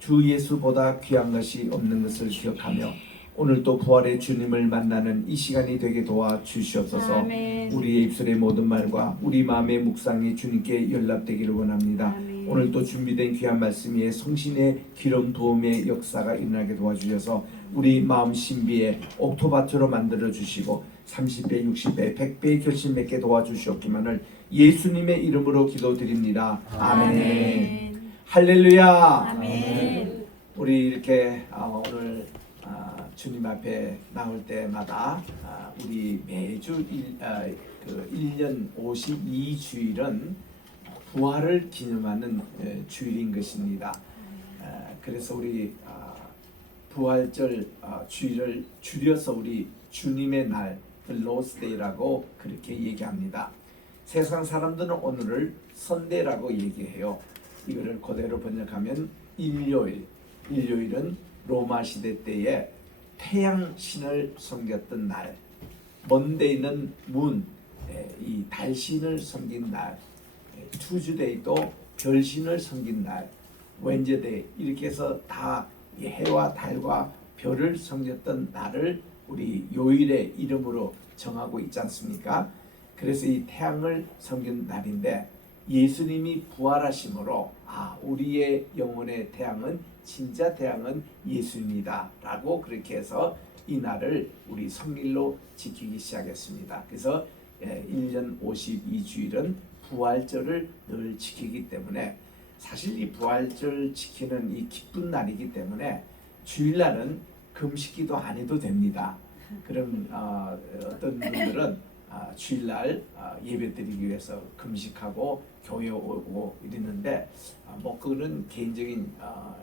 주 예수보다 귀한 것이 없는 것을 기억하며 오늘 또 부활의 주님을 만나는 이 시간이 되게 도와주시옵소서. 아멘. 우리의 입술의 모든 말과 우리 마음의 묵상이 주님께 연락되기를 원합니다. 아멘. 오늘 또 준비된 귀한 말씀 위에 성신의 기름 부음의 역사가 일어나게 도와주셔서 우리 마음 신비에 옥토밭으로 만들어 주시고 30배, 60배, 100배의 결심 맺게 도와주시옵기만을 예수님의 이름으로 기도드립니다. 아멘. 할렐루야. 아멘. 우리 이렇게 오늘 주님 앞에 나올 때마다 우리 매주 1년 52주일은 부활을 기념하는 주일인 것입니다. 그래서 우리 부활절 주일을 줄여서 우리 주님의 날, 로스데이라고 그렇게 얘기합니다. 세상 사람들은 오늘을 선데이라고 얘기해요. 이거를 그대로 번역하면 일요일은 로마 시대 때에 태양 신을 섬겼던 날, 먼데이는 이 달신을 섬긴 날, 투즈데이도 별신을 섬긴 날, 웬즈데이 이렇게 해서 다 해와 달과 별을 섬겼던 날을 우리 요일의 이름으로 정하고 있지 않습니까? 그래서 이 태양을 섬긴 날인데 예수님이 부활하심으로 우리의 영혼의 태양은 진짜 태양은 예수입니다 라고 그렇게 해서 이 날을 우리 성일로 지키기 시작했습니다. 그래서 1년 52주일은 부활절을 늘 지키기 때문에 사실 이 부활절 지키는 이 기쁜 날이기 때문에 주일날은 금식기도 안 해도 됩니다. 그럼 어떤 분들은 주일날 예배드리기 위해서 금식하고 교회 오고 이랬는데 뭐 그거는 개인적인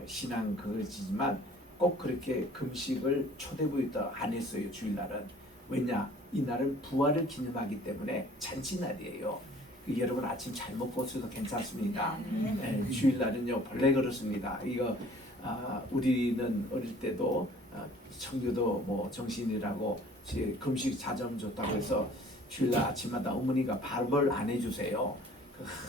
신앙 그것이지만 꼭 그렇게 금식을 초대부터 안 했어요. 주일날은. 왜냐? 이날은 부활을 기념하기 때문에 잔치날이에요. 여러분 아침 잘 먹고 오셔도 괜찮습니다. 주일날은요 본래 그렇습니다. 이거 우리는 어릴 때도 청교도 뭐 정신이라고 금식 자정 줬다고 해서 주일날 아침마다 어머니가 밥을 안 해주세요.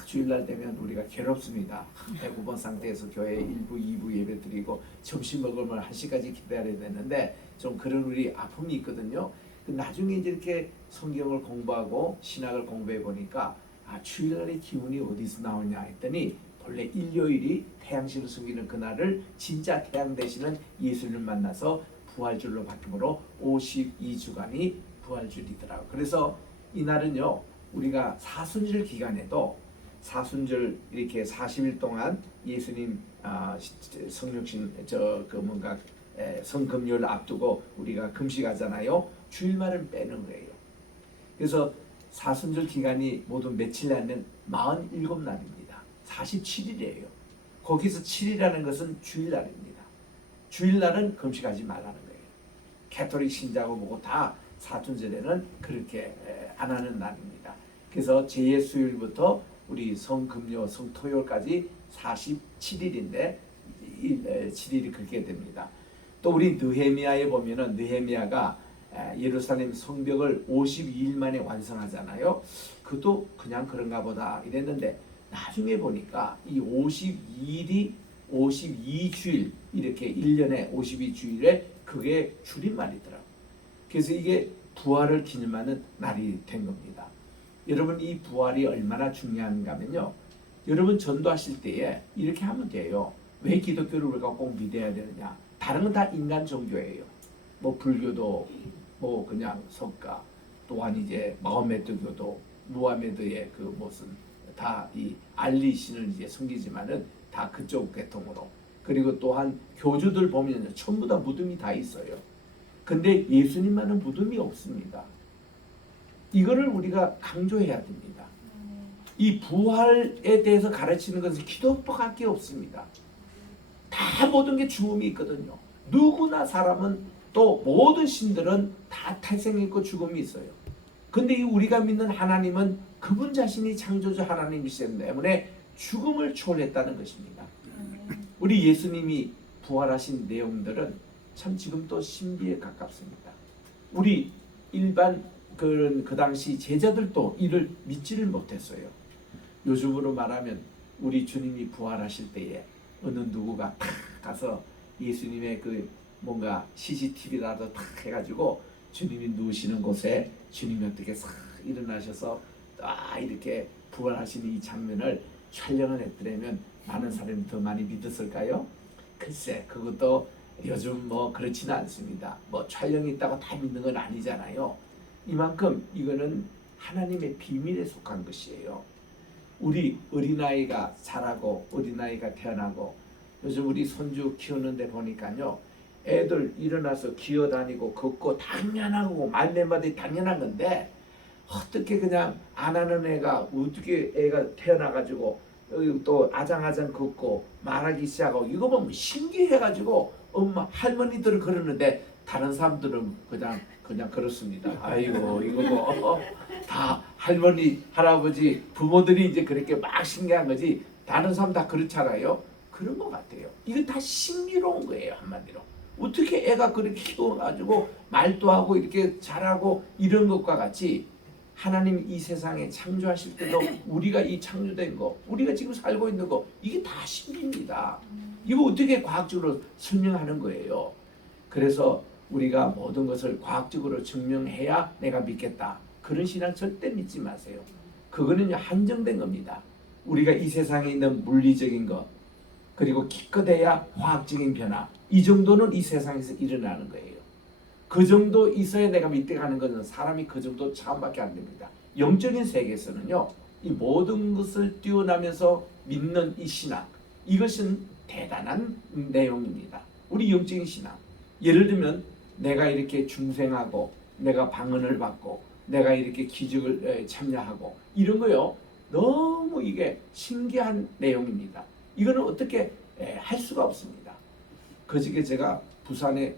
주일날 되면 우리가 괴롭습니다. 배고픈 상태에서 교회 1부, 2부 예배 드리고 점심 먹으면 1시까지 기다려야 되는데 좀 그런 우리 아픔이 있거든요. 나중에 이렇게 성경을 공부하고 신학을 공부해 보니까 주일날의 기운이 어디서 나오냐 했더니 본래 일요일이 태양신을 숨기는 그날을 진짜 태양 되시는 예수님을 만나서 부활절로 바뀌므로 52주간이 부활절이더라고요. 그래서 이날은요 우리가 사순절 기간에도 사순절 이렇게 40일 동안 예수님 성육신 성금요일 앞두고 우리가 금식하잖아요. 주일말은 빼는 거예요. 그래서 사순절 기간이 모두 며칠 나는 47날입니다. 47일이에요. 거기서 7이라는 것은 주일날입니다. 주일날은 금식하지 말라는 거예요. 가톨릭 신자고 뭐고 다 사순절에는 그렇게 안 하는 날입니다. 그래서 제2수요일부터 우리 성금요, 성토요일까지 47일인데 7일이 그렇게 됩니다. 또 우리 느헤미야에 보면은 느헤미야가 예루살렘 성벽을 52일 만에 완성하잖아요. 그도 그냥 그런가 보다 이랬는데 나중에 보니까 이 52일이 52주일 이렇게 1년에 52주일에 그게 줄임말이더라고요. 그래서 이게 부활을 기념하는 날이 된 겁니다. 여러분 이 부활이 얼마나 중요한가 하면요. 여러분 전도하실 때에 이렇게 하면 돼요. 왜 기독교를 우리가 꼭 믿어야 되느냐. 다른 건 다 인간 종교예요. 뭐 불교도 뭐 그냥 석가 또한 이제 마호메트교도 무하메드의 그 무슨 다 이 알리 신을 이제 섬기지만은 다 그쪽 계통으로 그리고 또한 교주들 보면 전부 다 무덤이 다 있어요. 근데 예수님만은 무덤이 없습니다. 이거를 우리가 강조해야 됩니다. 이 부활에 대해서 가르치는 것은 기독교밖에 없습니다. 다 모든 게 죽음이 있거든요. 누구나 사람은 또 모든 신들은 다 탄생이 있고 죽음이 있어요. 근데 우리가 믿는 하나님은 그분 자신이 창조주 하나님이시기 때문에 죽음을 초월했다는 것입니다. 우리 예수님이 부활하신 내용들은 참 지금도 신비에 가깝습니다. 우리 일반 그 당시 제자들도 이를 믿지를 못했어요. 요즘으로 말하면 우리 주님이 부활하실 때에 어느 누구가 탁 가서 예수님의 그 뭔가 CCTV라도 탁 해가지고 주님이 누우시는 곳에 주님이 어떻게 싹 일어나셔서 이렇게 부활하시는 이 장면을 촬영을 했더라면 많은 사람이 더 많이 믿었을까요? 글쎄, 그것도 요즘 뭐 그렇지는 않습니다. 뭐 촬영이 있다고 다 믿는 건 아니잖아요. 이만큼 이거는 하나님의 비밀에 속한 것이에요. 우리 어린아이가 자라고 어린아이가 태어나고 요즘 우리 손주 키우는데 보니까요, 애들 일어나서 기어다니고 걷고 당연하고 말년마다 당연한 건데 어떻게 그냥 안 하는 애가 어떻게 애가 태어나가지고 또 아장아장 걷고 말하기 시작하고 이거 보면 신기해가지고 엄마 할머니들은 그러는데 다른 사람들은 그냥 그렇습니다. 아이고 이거 다 할머니 할아버지 부모들이 이제 그렇게 막 신기한 거지 다른 사람 다 그렇잖아요. 그런 것 같아요. 이거 다 신비로운 거예요. 한마디로 어떻게 애가 그렇게 키워가지고 말도 하고 이렇게 잘하고 이런 것과 같이 하나님 이 세상에 창조하실 때도 우리가 이 창조된 거, 우리가 지금 살고 있는 거 이게 다 신비입니다. 이거 어떻게 과학적으로 설명하는 거예요. 그래서 우리가 모든 것을 과학적으로 증명해야 내가 믿겠다. 그런 신앙 절대 믿지 마세요. 그거는 한정된 겁니다. 우리가 이 세상에 있는 물리적인 것 그리고 기껏해야 화학적인 변화 이 정도는 이 세상에서 일어나는 거예요. 그 정도 있어야 내가 믿게 가는 것은 사람이 그 정도 차원밖에 안 됩니다. 영적인 세계에서는요, 이 모든 것을 뛰어나면서 믿는 이 신앙, 이것은 대단한 내용입니다. 우리 영적인 신앙. 예를 들면 내가 이렇게 중생하고 내가 방언을 받고 내가 이렇게 기적을 참여하고 이런 거요. 너무 이게 신기한 내용입니다. 이거는 어떻게 할 수가 없습니다. 그저께 제가 부산에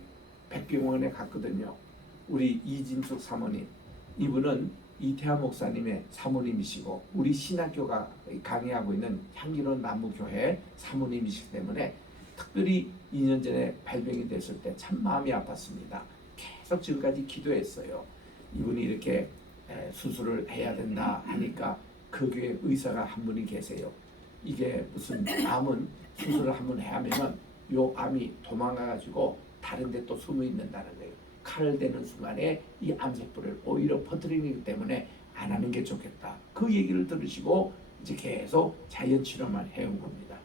백병원에 갔거든요. 우리 이진숙 사모님, 이분은 이태하 목사님의 사모님이시고 우리 신학교가 강의하고 있는 향기로운 나무교회 사모님이시기 때문에 특별히 2년 전에 발병이 됐을 때 참 마음이 아팠습니다. 계속 지금까지 기도했어요. 이분이 이렇게 수술을 해야 된다 하니까 그 교회 의사가 한 분이 계세요. 이게 무슨 암은 수술을 한 번 해야 하면 요 암이 도망가가지고 다른 데 또 숨어 있는다는 거예요. 칼을 대는 순간에 이 암세포를 오히려 퍼뜨리기 때문에 안 하는 게 좋겠다. 그 얘기를 들으시고 이제 계속 자연 치료만 해온 겁니다.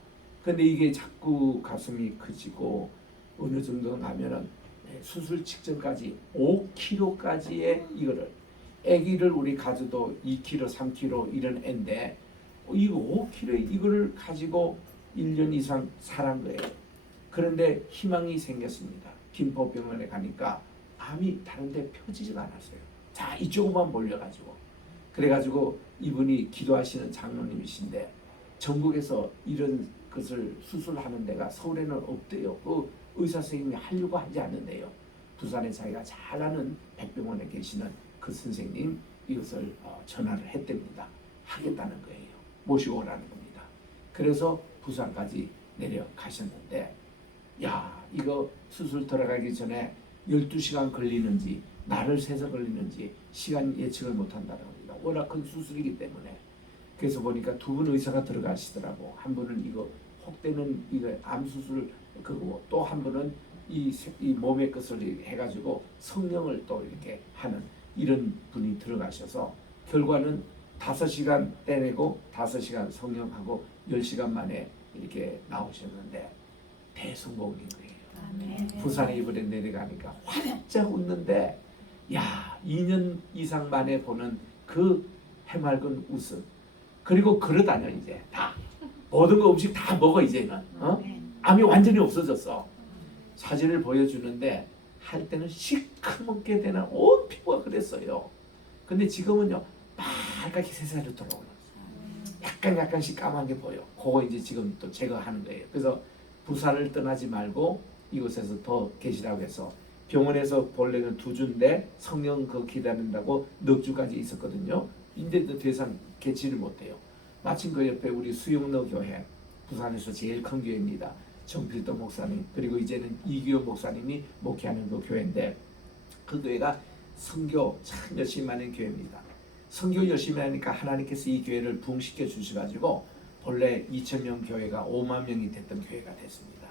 근데 이게 자꾸 가슴이 커지고 어느 정도 가면은 수술 직전까지 5kg까지의 이거를 아기를 우리 가져도 2kg, 3kg 이런 애인데 이거 5kg 이거를 가지고 1년 이상 살한 거예요. 그런데 희망이 생겼습니다. 김포병원에 가니까 암이 다른 데 펴지지가 않았어요. 자, 이쪽으로만 몰려가지고. 그래가지고 이분이 기도하시는 장로님이신데 전국에서 이런 것을 수술하는 데가 서울에는 없대요. 그 의사 선생님이 하려고 하지 않는데요. 부산에 자기가 잘 아는 백병원에 계시는 그 선생님 이것을 전화를 했답니다. 하겠다는 거예요. 모시고 오라는 겁니다. 그래서 부산까지 내려가셨는데 야, 이거 수술 들어가기 전에 12시간 걸리는지 날을 새서 걸리는지 시간 예측을 못한다는 겁니다. 워낙 큰 수술이기 때문에. 그래서 보니까 두 분 의사가 들어가시더라고. 한 분은 이거 혹되는 이거 암 수술 그거 또 한 분은 이 몸의 것을 해가지고 성령을 또 이렇게 하는 이런 분이 들어가셔서 결과는 5시간 떼내고 5시간 성령하고 10시간 만에 이렇게 나오셨는데 대성공인 거예요. 아멘. 부산에 이번에 내려가니까 활짝 웃는데 야 2년 이상 만에 보는 그 해맑은 웃음 그리고 그러다녀 이제 다 모든 거 음식 다 먹어 이제는 암이 완전히 없어졌어. 사진을 보여주는데 할 때는 시커멓게 되는 온 피부가 그랬어요. 근데 지금은요 빨갛게 새살로 돌아오는 약간씩 까만 게 보여. 그거 이제 지금 또 제거하는 거예요. 그래서 부산을 떠나지 말고 이곳에서 더 계시라고 해서 병원에서 본래는 2주인데 성령 그 기다린다고 넉 주까지 있었거든요. 이제 더 이상 개치를 못해요. 마침 그 옆에 우리 수용로 교회 부산에서 제일 큰 교회입니다. 정필도 목사님 그리고 이제는 이기호 목사님이 목회하는 그 교회인데 그 교회가 선교 참 열심히 하는 교회입니다. 선교 열심히 하니까 하나님께서 이 교회를 부흥시켜 주셔가지고 본래 2,000명 교회가 5만 명이 됐던 교회가 됐습니다.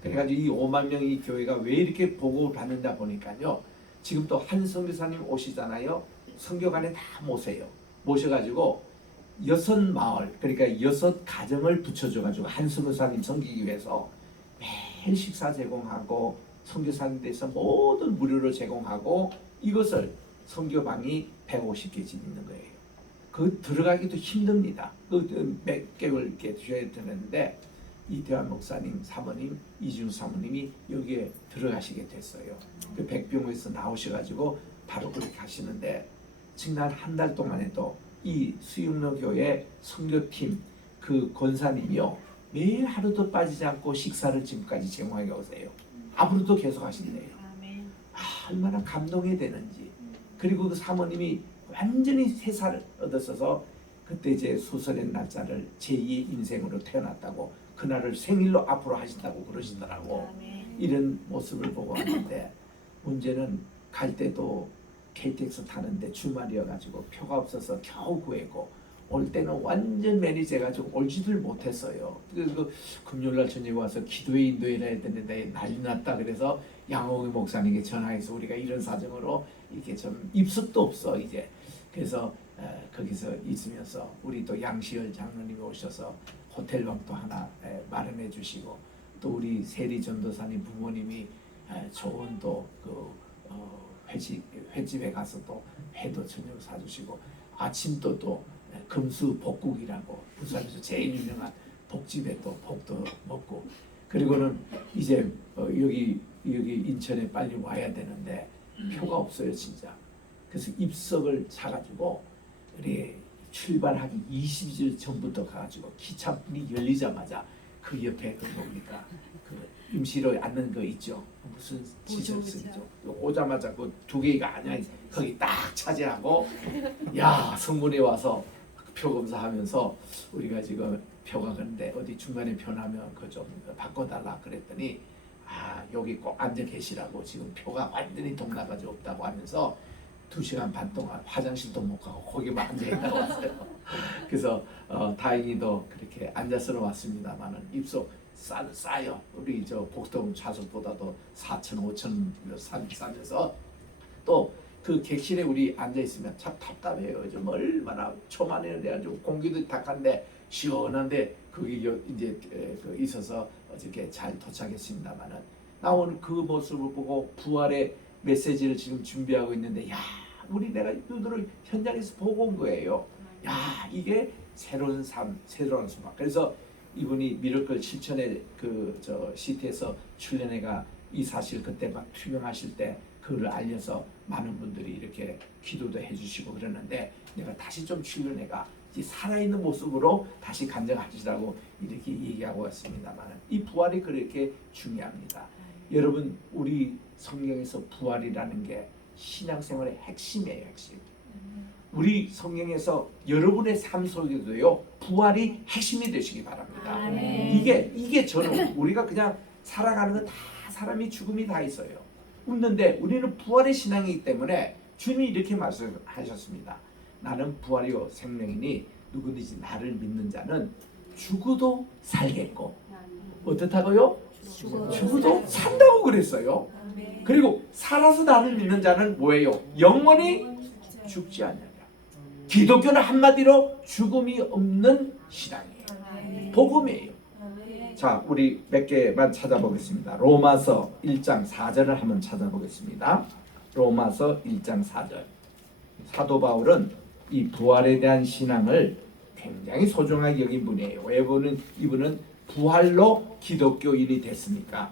그래가지고 이 5만 명의 교회가 왜 이렇게 보고를 받는다 보니까요. 지금 또 한 선교사님 오시잖아요. 선교관에 다 모세요. 모셔가지고 6마을, 그러니까 6가정을 붙여줘가지고 한 선교사님 섬기기 위해서 매일 식사 제공하고 선교사님들에서 모든 무료로 제공하고 이것을 선교방이 150개 집 있는 거예요. 그 들어가기도 힘듭니다. 몇 개월 이렇게 줘야 되는데 이태환 목사님 사모님, 이준 사모님이 여기에 들어가시게 됐어요. 그 백병에서 나오셔가지고 바로 그렇게 하시는데 지난 한 달 동안에도 이 수육로 교회 선교팀 그 권사님이요 매일 하루도 빠지지 않고 식사를 지금까지 제공하게 오세요. 앞으로도 계속 하신대요. 얼마나 감동이 되는지. 그리고 그 사모님이 완전히 새살을 얻었어서 그때 제 수설의 날짜를 제2의 인생으로 태어났다고 그날을 생일로 앞으로 하신다고 그러시더라고. 이런 모습을 보고 왔는데 문제는 갈 때도 KTX 타는데 주말이어가지고 표가 없어서 겨우 구했고 올 때는 완전 매니저해가지고 올지들 못했어요. 그 금요일날 저녁에 와서 기도회 인도회를 해야 되는데 난리 났다. 그래서 양호기 목사님께 전화해서 우리가 이런 사정으로 이렇게 좀 입석도 없어 이제. 그래서 거기서 있으면서 우리 또 양시열 장로님이 오셔서 호텔방도 하나 마련해 주시고 또 우리 세리 전도사님 부모님이 좋은 또그 횟집에 가서 또 회도 저녁 사주시고 아침도 또 금수 복국이라고 부산에서 제일 유명한 복집에 또 복도 먹고 그리고는 이제 여기 인천에 빨리 와야 되는데 표가 없어요 진짜. 그래서 입석을 사가지고 우리 출발하기 20일 전부터 가가지고 기차문이 열리자마자 그 옆에 그 뭡니까 그 임시로 앉는 거 있죠. 무슨 시설 쓰죠. 오자마자 그 두 개가 아니야. 거기 딱 차지하고 야 성문에 와서 표 검사하면서 우리가 지금 표가 그런데 어디 중간에 변하면 그 좀 바꿔달라 그랬더니 아 여기 꼭 앉아 계시라고 지금 표가 완전히 동나가지 없다고 하면서 2시간 반 동안 화장실도 못 가고 거기만 앉아 있다고 왔어요. 그래서 다행히도 그렇게 앉아서 왔습니다만은 입소 싸요. 우리 저 복동 좌석보다도 4천 5천 싸면서 또 그 객실에 우리 앉아 있으면 참 답답해요. 좀 얼마나 초만에 돼가지고 공기도 탁한데 시원한데 거기 이제 그 있어서 어저께 잘 도착했습니다만은 나 오늘 그 모습을 보고 부활의 메시지를 지금 준비하고 있는데 야 우리 내가 눈으로 현장에서 보고 온 거예요. 야 이게 새로운 삶, 새로운 수박. 그래서 이분이 미러클 7천의 그저 시트에서 출연회가 이 사실 그때 막 투명하실 때 그걸 알려서 많은 분들이 이렇게 기도도 해주시고 그러는데 내가 다시 좀 출연회가 살아있는 모습으로 다시 간증하시라고 이렇게 얘기하고 왔습니다만 이 부활이 그렇게 중요합니다. 여러분 우리 성경에서 부활이라는 게 신앙생활의 핵심이에요. 핵심. 우리 성경에서 여러분의 삶 속에도요 부활이 핵심이 되시기 바랍니다. 이게 저는 우리가 그냥 살아가는 건 다 사람이 죽음이 다 있어요. 웃는데 우리는 부활의 신앙이기 때문에 주님이 이렇게 말씀하셨습니다. 나는 부활이요 생명이니 누구든지 나를 믿는 자는 죽어도 살겠고 어떻다고요? 죽어도 산다고 그랬어요. 그리고 살아서 나를 믿는 자는 뭐예요? 영원히 죽지 않느냐. 기독교는 한마디로 죽음이 없는 신앙이에요. 복음이에요. 자, 우리 몇 개만 찾아보겠습니다. 로마서 1장 4절을 한번 찾아보겠습니다. 로마서 1장 4절. 사도 바울은 이 부활에 대한 신앙을 굉장히 소중하게 여긴 분이에요. 왜 이분은 부활로 기독교인이 됐으니까.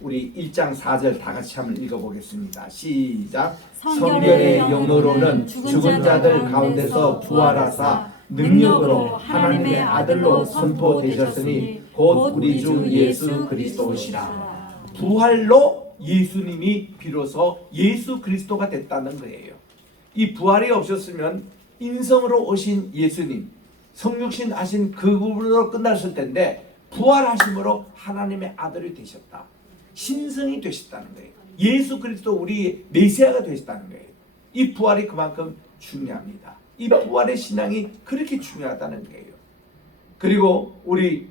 우리 1장 4절 다 같이 한번 읽어보겠습니다. 시작. 성결의 영으로는 죽은 자들 가운데서 부활하사 능력으로 하나님의 아들로 선포되셨으니 곧 우리 주 예수 그리스도시라. 부활로 예수님이 비로소 예수 그리스도가 됐다는 거예요. 이 부활이 없었으면 인성으로 오신 예수님, 성육신 하신 그분으로 끝났을 텐데 부활하심으로 하나님의 아들이 되셨다. 신성이 되셨다는 거예요. 예수 그리스도 우리 메시아가 되셨다는 거예요. 이 부활이 그만큼 중요합니다. 이 부활의 신앙이 그렇게 중요하다는 거예요. 그리고 우리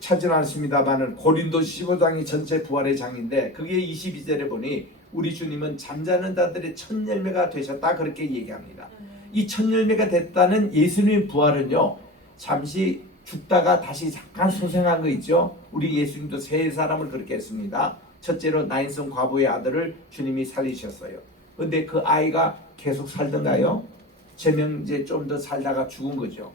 찾지는 않습니다만은 고린도 15장이 전체 부활의 장인데 그게 22절에 보니 우리 주님은 잠자는 자들의 첫 열매가 되셨다 그렇게 얘기합니다. 이 첫 열매가 됐다는 예수님의 부활은요, 잠시 죽다가 다시 잠깐 소생한 거 있죠. 우리 예수님도 세 사람을 그렇게 했습니다. 첫째로 나인성 과부의 아들을 주님이 살리셨어요. 근데 그 아이가 계속 살던가요? 제명제 좀 더 살다가 죽은 거죠.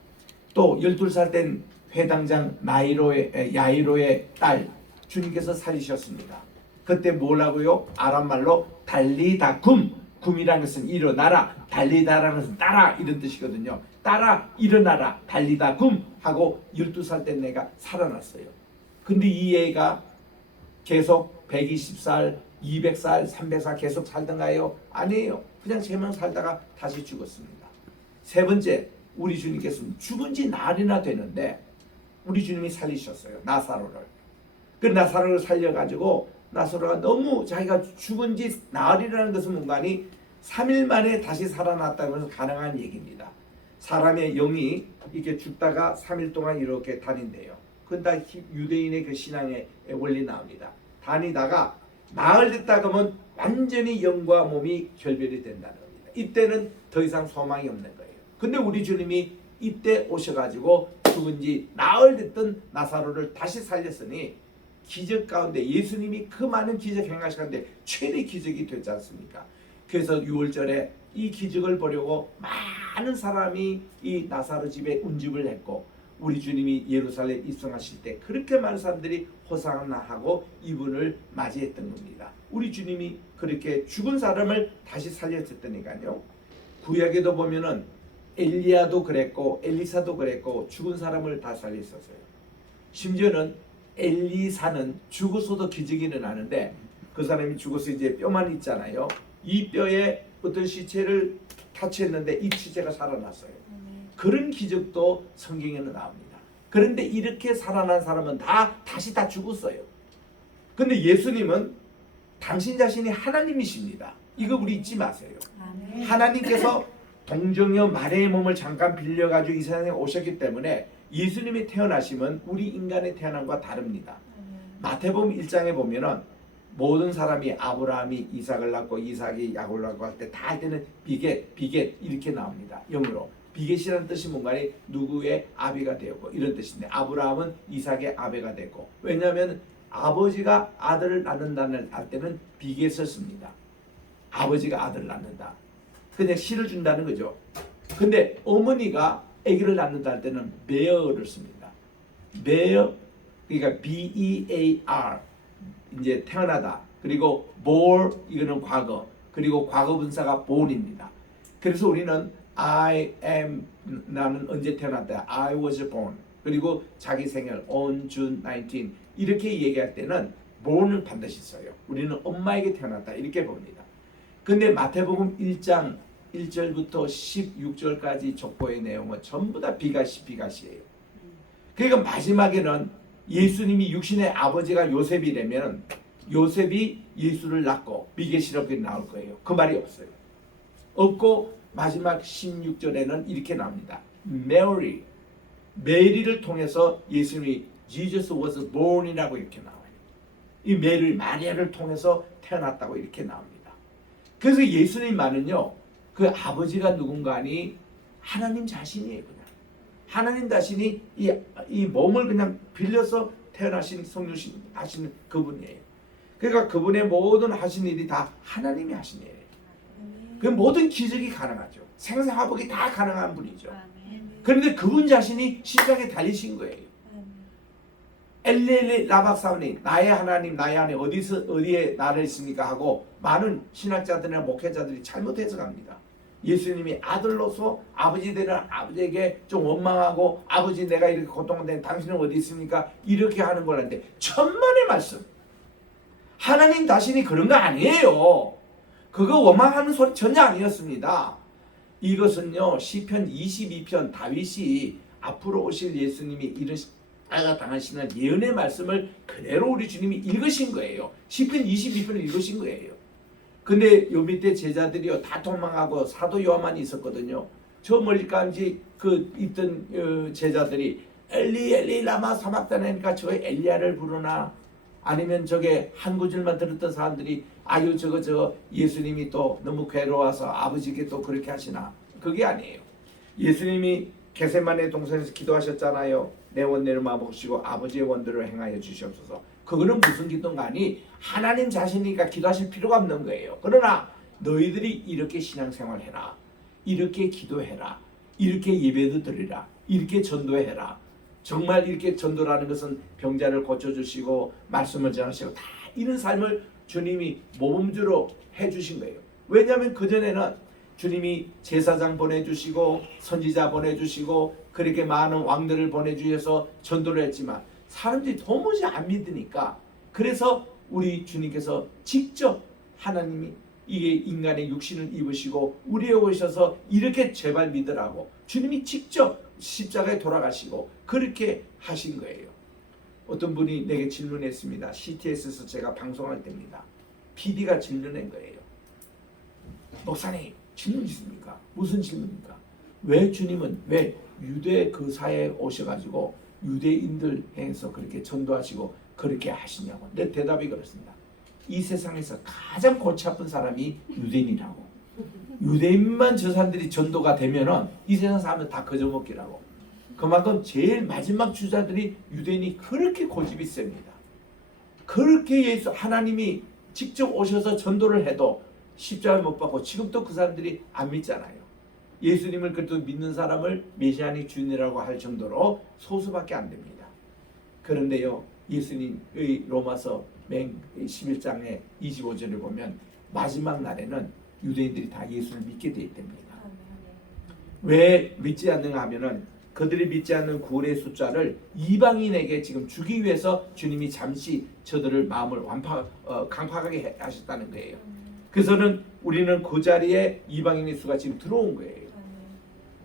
또 12살 된 회당장 야이로의 딸 주님께서 살리셨습니다. 그때 뭐라고요? 아람말로 달리다굼, 굼이라는 것은 일어나라, 달리다라는 것은 따라 이런 뜻이거든요. 따라 일어나라, 달리다굼 하고 12살 된 애가 살아났어요. 근데 이 애가 계속 120살, 200살, 300살 계속 살던가요? 아니에요. 그냥 제만 살다가 다시 죽었습니다. 세 번째, 우리 주님께서는 죽은 지 날이나 되는데 우리 주님이 살리셨어요. 나사로를. 그 나사로를 살려가지고 나사로가 너무 자기가 죽은 지 나흘이라는 것은 뭔가니 3일 만에 다시 살아났다는 것은 가능한 얘기입니다. 사람의 영이 이렇게 죽다가 3일 동안 이렇게 다닌대요. 그건 다 유대인의 그 신앙의 원리 나옵니다. 다니다가 나흘 됐다 그러면 완전히 영과 몸이 결별이 된다는 겁니다. 이때는 더 이상 소망이 없는 거예요. 근데 우리 주님이 이때 오셔가지고 죽은 지 나흘 됐던 나사로를 다시 살렸으니 기적 가운데 예수님이 그 많은 기적 행하시는데 최대 기적이 됐지 않습니까? 그래서 6월절에 이 기적을 보려고 많은 사람이 이 나사로 집에 운집을 했고 우리 주님이 예루살렘 입성하실 때 그렇게 많은 사람들이 호산나 하고 이분을 맞이했던 겁니다. 우리 주님이 그렇게 죽은 사람을 다시 살렸었다니까요. 구약에도 보면은 엘리야도 그랬고 엘리사도 그랬고 죽은 사람을 다 살렸었어요. 심지어는 엘리사는 죽어서도 기적이 일어나는데 그 사람이 죽어서 이제 뼈만 있잖아요. 이 뼈에 어떤 시체를 타치했는데 이 시체가 살아났어요. 그런 기적도 성경에는 나옵니다. 그런데 이렇게 살아난 사람은 다시 죽었어요. 근데 예수님은 당신 자신이 하나님이십니다. 이거 우리 잊지 마세요. 하나님께서 동정녀 마리아의 몸을 잠깐 빌려가지고 이 세상에 오셨기 때문에 예수님이 태어나심은 우리 인간의 태어남과 다릅니다. 마태복음 1장에 보면은 모든 사람이 아브라함이 이삭을 낳고 이삭이 야곱을 낳고 할 때 다 할 때는 비겟 이렇게 나옵니다. 영어로. 비겟이라는 뜻이 뭔가니 누구의 아비가 되었고 이런 뜻인데 아브라함은 이삭의 아비가 되고 왜냐하면 아버지가 아들을 낳는다는 할 때는 비겟을 씁니다. 아버지가 아들을 낳는다. 그냥 씨를 준다는 거죠. 근데 어머니가 아기를 낳는다 할 때는 bear를 씁니다. bear 그러니까 B-E-A-R 이제 태어나다. 그리고 bore 이거는 과거. 그리고 과거 분사가 born입니다. 그래서 우리는 I am 나는 언제 태어났다. I was born. 그리고 자기 생일 on June 19 이렇게 얘기할 때는 born을 반드시 써요. 우리는 엄마에게 태어났다 이렇게 봅니다. 근데 마태복음 1장 1절부터 16절까지 족보의 내용은 전부 다 비가시예요. 그러니까 마지막에는 예수님이 육신의 아버지가 요셉이라면 요셉이 예수를 낳고 비계시럽게 나올 거예요. 그 말이 없어요. 없고 마지막 16절에는 이렇게 나옵니다. 메리를 통해서 예수님이 Jesus was born이라고 이렇게 나와요. 이 마리아를 통해서 태어났다고 이렇게 나옵니다. 그래서 예수님만은요. 그 아버지가 누군가니 하나님 자신이에요. 그냥 하나님 자신이 이 몸을 그냥 빌려서 태어나신 성육신 하시는 그분이에요. 그러니까 그분의 모든 하신 일이 다 하나님이 하신 일이에요. 그 모든 기적이 가능하죠. 생사화복이 다 가능한 분이죠. 그런데 그분 자신이 십자가에 달리신 거예요. 엘레 라박사오니 나의 하나님 나의 하나님 어디에 나를 있습니까 하고 많은 신학자들이나 목회자들이 잘못 해석합니다. 예수님이 아들로서 아버지 되는 아버지에게 좀 원망하고 아버지 내가 이렇게 고통된 당신은 어디 있습니까? 이렇게 하는 거라는데 천만의 말씀. 하나님 자신이 그런 거 아니에요. 그거 원망하는 소리 전혀 아니었습니다. 이것은요 시편 22편 다윗이 앞으로 오실 예수님이 이런 십자가 당하시는 예언의 말씀을 그대로 우리 주님이 읽으신 거예요. 시편 22편을 읽으신 거예요. 근데 요 밑에 제자들이요 다 도망하고 사도 요한만 있었거든요. 저 멀리까지 그 있던 제자들이 엘리 엘리 라마 사박다니니까 저 엘리야를 부르나, 아니면 저게 한 구절만 들었던 사람들이 아유 저거 예수님이 또 너무 괴로워서 아버지께 또 그렇게 하시나, 그게 아니에요. 예수님이 겟세마네 동산에서 기도하셨잖아요. 내 원내를 마보시고 아버지의 원대로 행하여 주시옵소서. 그거는 무슨 기도인가 하니 하나님 자신이니까 기도하실 필요가 없는 거예요. 그러나 너희들이 이렇게 신앙생활 해라, 이렇게 기도해라, 이렇게 예배도 드리라, 이렇게 전도해라. 정말 이렇게 전도라는 것은 병자를 고쳐주시고 말씀을 전하시고 다 이런 삶을 주님이 모범주로 해주신 거예요. 왜냐하면 그전에는 주님이 제사장 보내주시고 선지자 보내주시고 그렇게 많은 왕들을 보내주셔서 전도를 했지만 사람들이 도무지 안 믿으니까, 그래서 우리 주님께서 직접 하나님이 이게 인간의 육신을 입으시고 우리에 오셔서 이렇게 제발 믿으라고 주님이 직접 십자가에 돌아가시고 그렇게 하신 거예요. 어떤 분이 내게 질문했습니다. CTS에서 제가 방송할 때입니다. PD가 질문한 거예요. 목사님, 질문 있습니까? 무슨 질문입니까? 왜 주님은 왜 유대 그 사회에 오셔가지고 유대인들 향해서 그렇게 전도하시고 그렇게 하시냐고. 내 대답이 그렇습니다. 이 세상에서 가장 골치 아픈 사람이 유대인이라고. 유대인만 저 사람들이 전도가 되면은 이 세상 사람들 다 거저먹기라고. 그만큼 제일 마지막 주자들이 유대인이 그렇게 고집이 셉니다. 그렇게 예수 하나님이 직접 오셔서 전도를 해도 십자가를 못 받고 지금도 그 사람들이 안 믿잖아요. 예수님을 그래도 믿는 사람을 메시아닉 주인이라고 할 정도로 소수밖에 안 됩니다. 그런데요, 예수님의 로마서 11장의 25절을 보면 마지막 날에는 유대인들이 다 예수를 믿게 돼 있답니다. 왜 믿지 않는가 하면은 그들이 믿지 않는 구원의 숫자를 이방인에게 지금 주기 위해서 주님이 잠시 저들을 마음을 강팍하게 하셨다는 거예요. 그래서는 우리는 그 자리에 이방인의 수가 지금 들어온 거예요.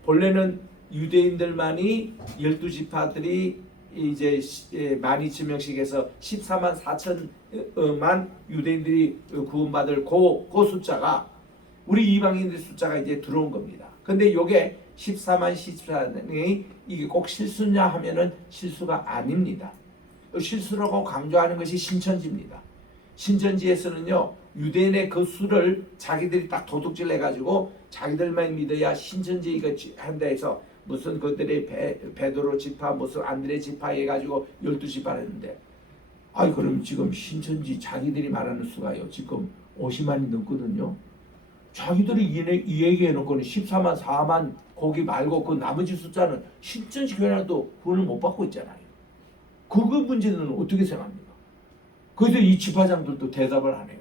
본래는 유대인들만이 12지파들이 이제 12,000명씩 해서 14만 4천만 유대인들이 구원받을 그 숫자가 우리 이방인들 숫자가 이제 들어온 겁니다. 근데 요게 14만 14년이 이게 꼭 실수냐 하면은 실수가 아닙니다. 실수라고 강조하는 것이 신천지입니다. 신천지에서는요, 유대인의 그 수를 자기들이 딱 도둑질 해가지고 자기들만 믿어야 신천지가 한다 해서 무슨 그들의 베드로 지파 무슨 안드레 지파 해가지고 12지파를 했는데, 아이 그럼 지금 신천지 자기들이 말하는 수가요 지금 50만이 넘거든요. 자기들이 이 얘기해놓고는 14만 4만 거기 말고 그 나머지 숫자는 신천지 교회라도 구원을 못 받고 있잖아요. 그거 문제는 어떻게 생각합니까? 그래서 이 지파장들도 대답을 안 해요.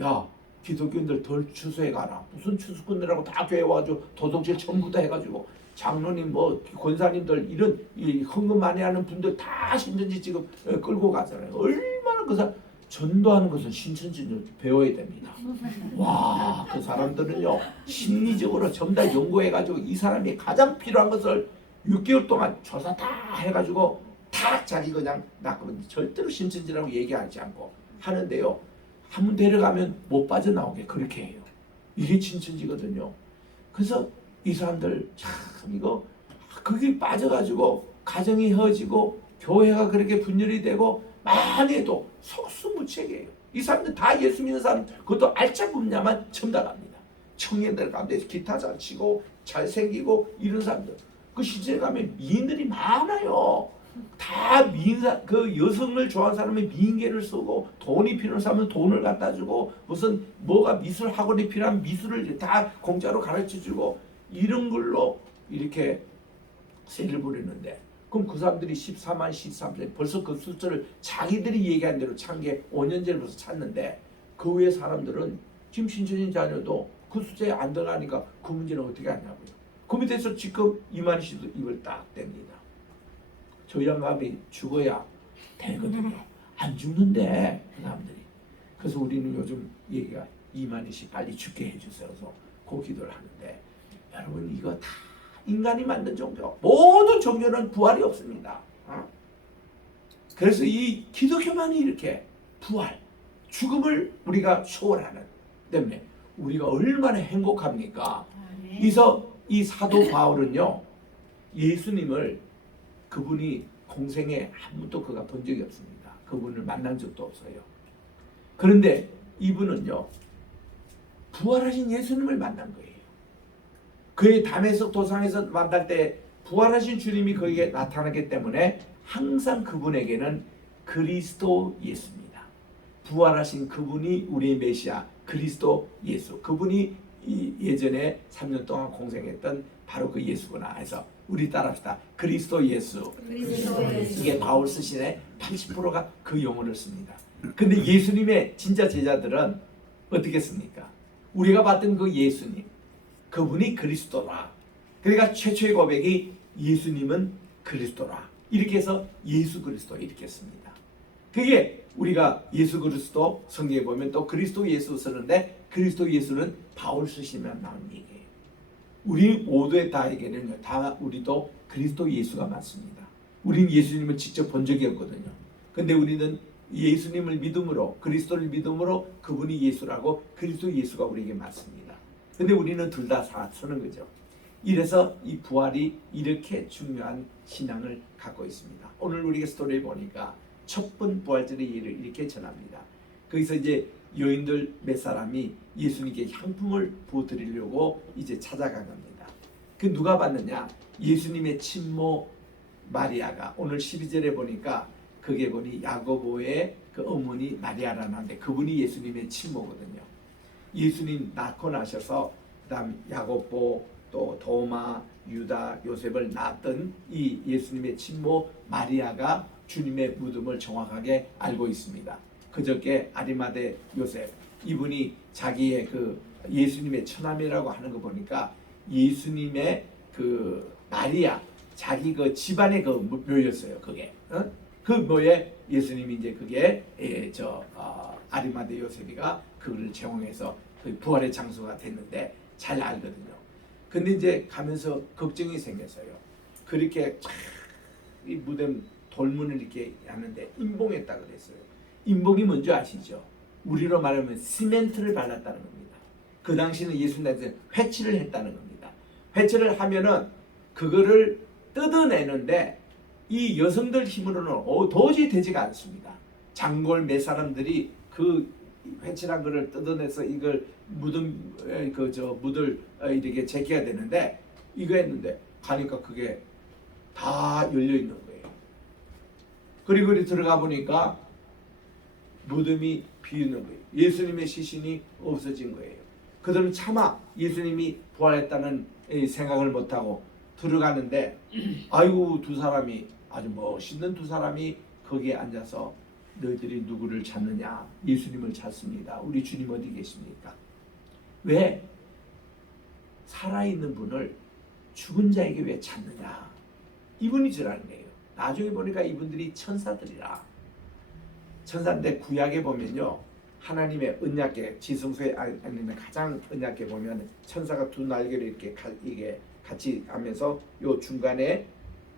야, 기독교인들 덜 추수해가라. 무슨 추수꾼들하고 다 교회 와가지고 도둑질 전부 다 해가지고 장로님 뭐 권사님들 이런 헌금 많이 하는 분들 다 신천지 지금 끌고 가잖아요. 얼마나 그 사람 전도하는 것은 신천지를 배워야 됩니다. 와, 그 사람들은요 심리적으로 전부 다 연구해가지고 이 사람이 가장 필요한 것을 6개월 동안 조사 다 해가지고 다 자기 그냥 낚으면 절대로 신천지라고 얘기하지 않고 하는데요. 한 번 데려가면 못 빠져나오게 그렇게 해요. 이게 신천지거든요. 그래서 이 사람들 참 이거 그게 빠져가지고 가정이 헤어지고 교회가 그렇게 분열이 되고 많이 해도 속수무책이에요. 이 사람들 다 예수 믿는 사람 그것도 알짜분야만 첨단합니다. 청년들 가운데 기타 잘 치고 잘생기고 이런 사람들 그 시대에 가면 미인들이 많아요. 다 그 여성을 좋아하는 사람이 미인계를 쓰고 돈이 필요한 사람은 돈을 갖다 주고 무슨 뭐가 미술 학원이 필요한 미술을 다 공짜로 가르쳐 주고 이런 걸로 이렇게 세를 부리는데, 그럼 그 사람들이 14만 13세 벌써 그 숫자를 자기들이 얘기한 대로 찬 게 5년 전에 벌써 찼는데 그 외 사람들은 지금 신천지 자녀도 그 숫자에 안 들어가니까 그 문제는 어떻게 하냐고요. 그 밑에서 지금 이만희 씨도 입을 딱 댑니다. 저 양반이 죽어야 되거든요. 안 죽는데 그 사람들이. 그래서 우리는 요즘 얘기가 이만희 씨 빨리 죽게 해주세요. 그래서 그 기도를 하는데, 여러분 이거 다 인간이 만든 종교. 모든 종교는 부활이 없습니다. 그래서 이 기독교만이 이렇게 부활, 죽음을 우리가 초월하는 때문에 우리가 얼마나 행복합니까? 그래서 이 사도 바울은요, 예수님을 그분이 공생에 한 번도 그가 본 적이 없습니다. 그분을 만난 적도 없어요. 그런데 이분은요, 부활하신 예수님을 만난 거예요. 그의 담에석 도상에서 만날 때 부활하신 주님이 거기에 나타나기 때문에 항상 그분에게는 그리스도 예수입니다. 부활하신 그분이 우리의 메시아 그리스도 예수, 그분이 예전에 3년 동안 공생했던 바로 그 예수구나 해서 우리 따라합시다. 그리스도 예수. 이게 바울 스신의 80%가 그 용어를 씁니다. 근데 예수님의 진짜 제자들은 어떻게 씁니까? 우리가 봤던 그 예수님, 그분이 그리스도라. 그러니까 최초의 고백이 예수님은 그리스도라. 이렇게 해서 예수 그리스도 이렇게 씁니다. 그게 우리가 예수 그리스도 성경에 보면 또 그리스도 예수 쓰는데 그리스도 예수는 바울 스신만 나온 얘기예요. 우리 모두의 다에게는 다 우리도 그리스도 예수가 맞습니다. 우리는 예수님을 직접 본 적이 없거든요. 근데 우리는 예수님을 믿음으로 그리스도를 믿음으로 그분이 예수라고 그리스도 예수가 우리에게 맞습니다. 근데 우리는 둘 다 서는 거죠. 이래서 이 부활이 이렇게 중요한 신앙을 갖고 있습니다. 오늘 우리가 스토리를 보니까 첫 번 부활절의 예를 이렇게 전합니다. 거기서 이제 여인들 몇 사람이 예수님께 향품을 부어드리려고 이제 찾아간 겁니다. 그 누가 봤느냐? 예수님의 친모 마리아가 오늘 12절에 보니까 그게 보니 야고보의 그 어머니 마리아라는데 그분이 예수님의 친모거든요. 예수님 낳고 나셔서 그다음 야고보 또 도마, 유다, 요셉을 낳았던 이 예수님의 친모 마리아가 주님의 무덤을 정확하게 알고 있습니다. 그저께 아리마대 요셉 이분이 자기의 그 예수님의 처남이라고 하는 거 보니까 예수님의 그 마리아 자기 그 집안의 그 묘였어요. 그게 그 묘에 예수님이 이제 그게 아리마대 요셉이가 그거를 제공해서 그 부활의 장소가 됐는데 잘 알거든요. 근데 이제 가면서 걱정이 생겼어요. 그렇게 이 무덤 돌문을 이렇게 하는데 임봉했다 그랬어요. 임봉이 뭔지 아시죠? 우리로 말하면 시멘트를 발랐다는 겁니다. 그 당시는 예수님한테 회치를 했다는 겁니다. 회치를 하면은 그거를 뜯어내는데 이 여성들 힘으로는 도저히 되지가 않습니다. 장골 몇 사람들이 그 회칠한 거를 뜯어내서 이걸 무들 이렇게 제껴야 되는데 이거 했는데 가니까 그게 다 열려 있는 거예요. 그리고 들어가 보니까 무덤이 비있는 거예요. 예수님의 시신이 없어진 거예요. 그들은 차마 예수님이 부활했다는 생각을 못하고 들어가는데 아이고 두 사람이 아주 멋있는 두 사람이 거기에 앉아서 너희들이 누구를 찾느냐? 예수님을 찾습니다. 우리 주님 어디 계십니까? 왜? 살아있는 분을 죽은 자에게 왜 찾느냐? 이분이 저라는 거예요. 나중에 보니까 이분들이 천사들이라. 천사인데 구약에 보면요. 하나님의 언약궤 지성소에 아니면 가장 언약궤 보면 천사가 두 날개를 이렇게 이게 같이 하면서 요 중간에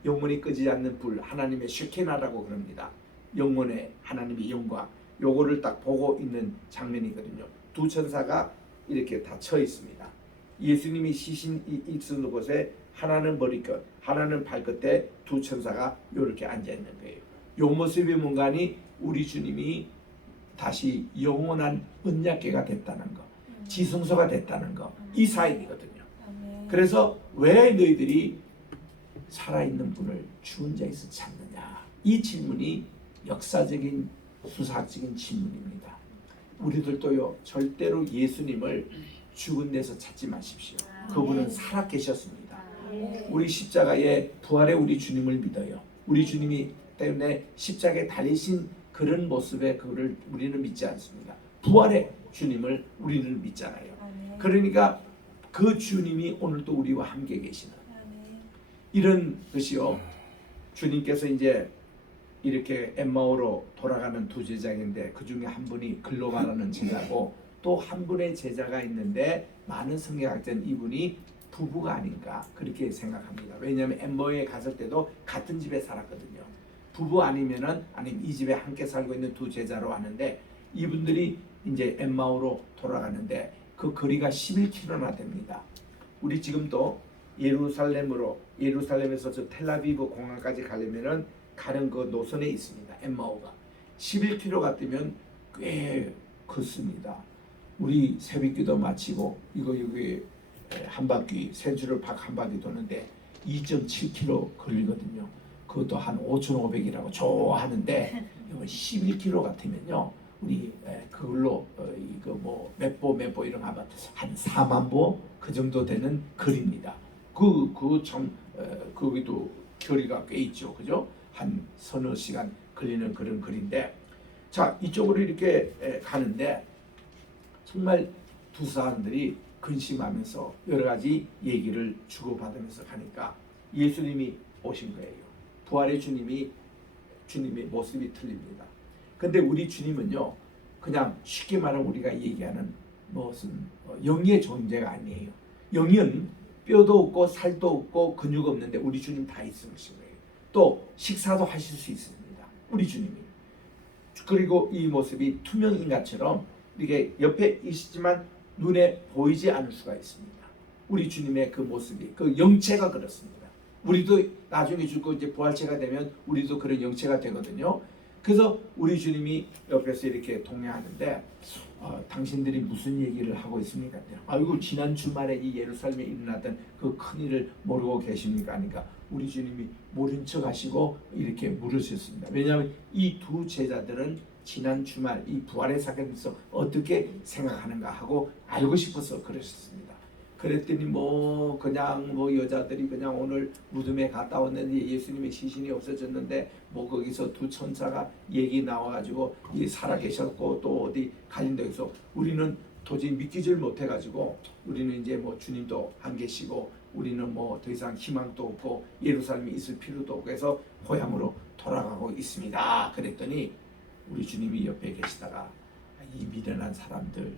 영원히 끄지 않는 불 하나님의 쉐케나라고 그럽니다. 영혼의 하나님의 영광 요거를 딱 보고 있는 장면이거든요. 두 천사가 이렇게 다 쳐 있습니다. 예수님이 시신 있는 곳에 하나는 머리끝 하나는 발끝에 두 천사가 이렇게 앉아 있는 거예요. 요 모습이 뭔가니 우리 주님이 다시 영원한 언약궤가 됐다는 거, 지성소가 됐다는 거, 이 사인이거든요. 그래서 왜 너희들이 살아있는 분을 죽은 자에서 찾느냐? 이 질문이 역사적인 수사학적인 질문입니다. 우리들도요 절대로 예수님을 죽은 데서 찾지 마십시오. 그분은 살아 계셨습니다. 우리 십자가의 부활의 우리 주님을 믿어요. 우리 주님이 때문에 십자가에 달리신 그런 모습에 그거를 우리는 믿지 않습니다. 부활의 주님을 우리는 믿잖아요. 그러니까 그 주님이 오늘도 우리와 함께 계시는 이런 것이요. 주님께서 이제 이렇게 엠마오로 돌아가는 두 제자인데 그 중에 한 분이 글로바라는 제자고 또 한 분의 제자가 있는데 많은 성경학자는 이분이 부부가 아닌가 그렇게 생각합니다. 왜냐하면 엠마오에 갔을 때도 같은 집에 살았거든요. 부부 아니면은 아니면 이 집에 함께 살고 있는 두 제자로 왔는데 이분들이 이제 엠마오로 돌아가는데 그 거리가 11km나 됩니다. 우리 지금도 예루살렘에서 저 텔아비브 공항까지 가려면은 가는 그 노선에 있습니다. 엠마오가 11km 같으면 꽤 컸습니다. 우리 새벽기도 마치고 이거 여기 한 바퀴 세 줄을 한 바퀴 도는데 2.7km 걸리거든요. 그것도 한 5,500이라고 좋아하는데 이거 11km 같으면요. 우리 그걸로 이거 뭐 몇 보 이런 거 하면 한 4만 보 그 정도 되는 거리입니다. 참 거기도 거리가 꽤 있죠, 그죠? 한 서너 시간 걸리는 그런 거리인데, 자 이쪽으로 이렇게 가는데 정말 두 사람들이 근심하면서 여러 가지 얘기를 주고받으면서 가니까 예수님이 오신 거예요. 부활의 주님의 모습이 틀립니다. 근데 우리 주님은요, 그냥 쉽게 말하면 우리가 얘기하는 무슨 영의 존재가 아니에요. 영은 뼈도 없고 살도 없고 근육 없는데 우리 주님 다 있으신 거예요. 또 식사도 하실 수 있습니다. 우리 주님이. 그리고 이 모습이 투명 인간처럼 이게 옆에 있지만 눈에 보이지 않을 수가 있습니다. 우리 주님의 그 모습이, 그 영체가 그렇습니다. 우리도 나중에 죽고 이제 부활체가 되면 우리도 그런 영체가 되거든요. 그래서 우리 주님이 옆에서 이렇게 동행하는데 당신들이 무슨 얘기를 하고 있습니까? 아이고 지난 주말에 이 예루살렘에 일어났던 그 큰일을 모르고 계십니까? 하니까 우리 주님이 모른 척 하시고 이렇게 물으셨습니다. 왜냐하면 이 두 제자들은 지난 주말 이 부활의 사건에 대해서 어떻게 생각하는가 하고 알고 싶어서 그러셨습니다. 그랬더니 그냥 여자들이 그냥 오늘 무덤에 갔다 왔는데 예수님의 시신이 없어졌는데 거기서 두 천사가 얘기 나와가지고 살아 계셨고 또 어디 갈린 데서 우리는 도저히 믿기질 못해가지고 우리는 이제 주님도 안 계시고 우리는 더 이상 희망도 없고 예루살렘에 있을 필요도 없고 해서 고향으로 돌아가고 있습니다. 그랬더니 우리 주님이 옆에 계시다가 이 미련한 사람들,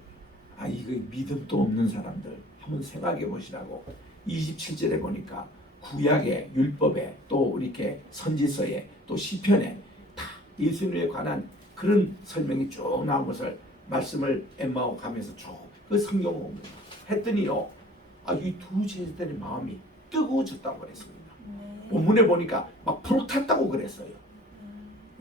이거 믿음도 없는 사람들 한번 생각해 보시라고 27절에 보니까 구약의 율법에 또 이렇게 선지서에 또 시편에 다 예수님에 관한 그런 설명이 쭉 나온 것을 말씀을 엠마오 가면서 쭉 그 성경을 봅니다. 했더니요, 이 두 제자들의 마음이 뜨거워졌다고 그랬습니다. 본문에 보니까 막 불탔다고 그랬어요.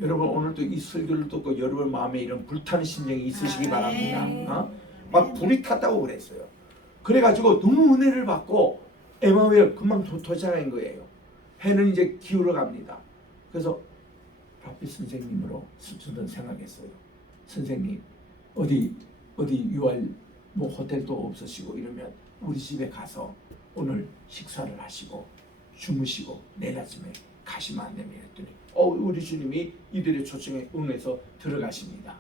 여러분 오늘도 이 설교를 듣고 여러분 마음에 이런 불타는 심정이 있으시기 바랍니다. 막 불이 탔다고 그랬어요. 그래가지고 너무 은혜를 받고 에마우에 금방 도착한 거예요. 해는 이제 기울어 갑니다. 그래서 rabbi 선생님으로 저는 생각했어요. 선생님 어디 유알 호텔도 없으시고 이러면 우리 집에 가서 오늘 식사를 하시고 주무시고 내일 아침에 가시면 안 되면 했더니 우리 주님이 이들의 초청에 응해서 들어가십니다.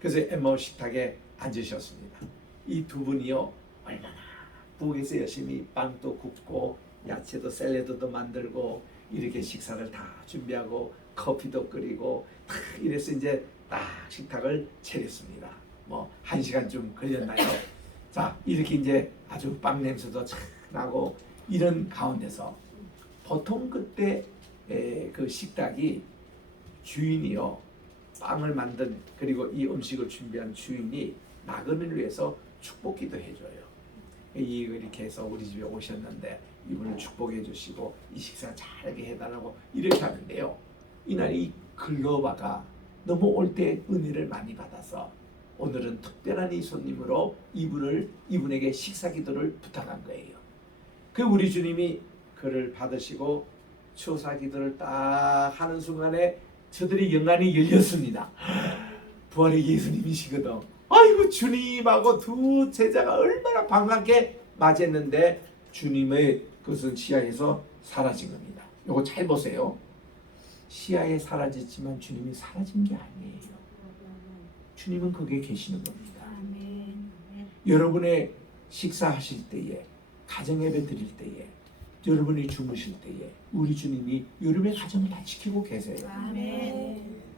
그래서 엠마오 식탁에 앉으셨습니다. 이 두 분이요 얼마나 부엌에서 열심히 빵도 굽고 야채도 샐러드도 만들고 이렇게 식사를 다 준비하고 커피도 끓이고 딱 이래서 이제 딱 식탁을 차렸습니다. 1시간쯤 걸렸나요? 자 이렇게 이제 아주 빵 냄새도 착 나고 이런 가운데서 보통 그때 그 식탁이 주인이요 빵을 만든 그리고 이 음식을 준비한 주인이 나그네를 위해서 축복기도 해줘요. 이렇게 해서 우리 집에 오셨는데 이분을 축복해 주시고 이 식사 잘하게 해달라고 이렇게 하는데요. 이날 이 글로바가 너무 올 때 은혜를 많이 받아서 오늘은 특별한 이 손님으로 이분에게 식사 기도를 부탁한 거예요. 그 우리 주님이 그를 받으시고 추사 기도를 딱 하는 순간에 저들의 영안이 열렸습니다. 부활의 예수님이시거든. 아이고 주님하고 두 제자가 얼마나 반갑게 맞았는데 주님의 그것은 시야에서 사라진 겁니다. 이거 잘 보세요. 시야에 사라졌지만 주님이 사라진 게 아니에요. 주님은 거기에 계시는 겁니다. 여러분의 식사하실 때에 가정 예배 드릴 때에 여러분이 주무실 때에 우리 주님이 여러분의 가정을 다 지키고 계세요.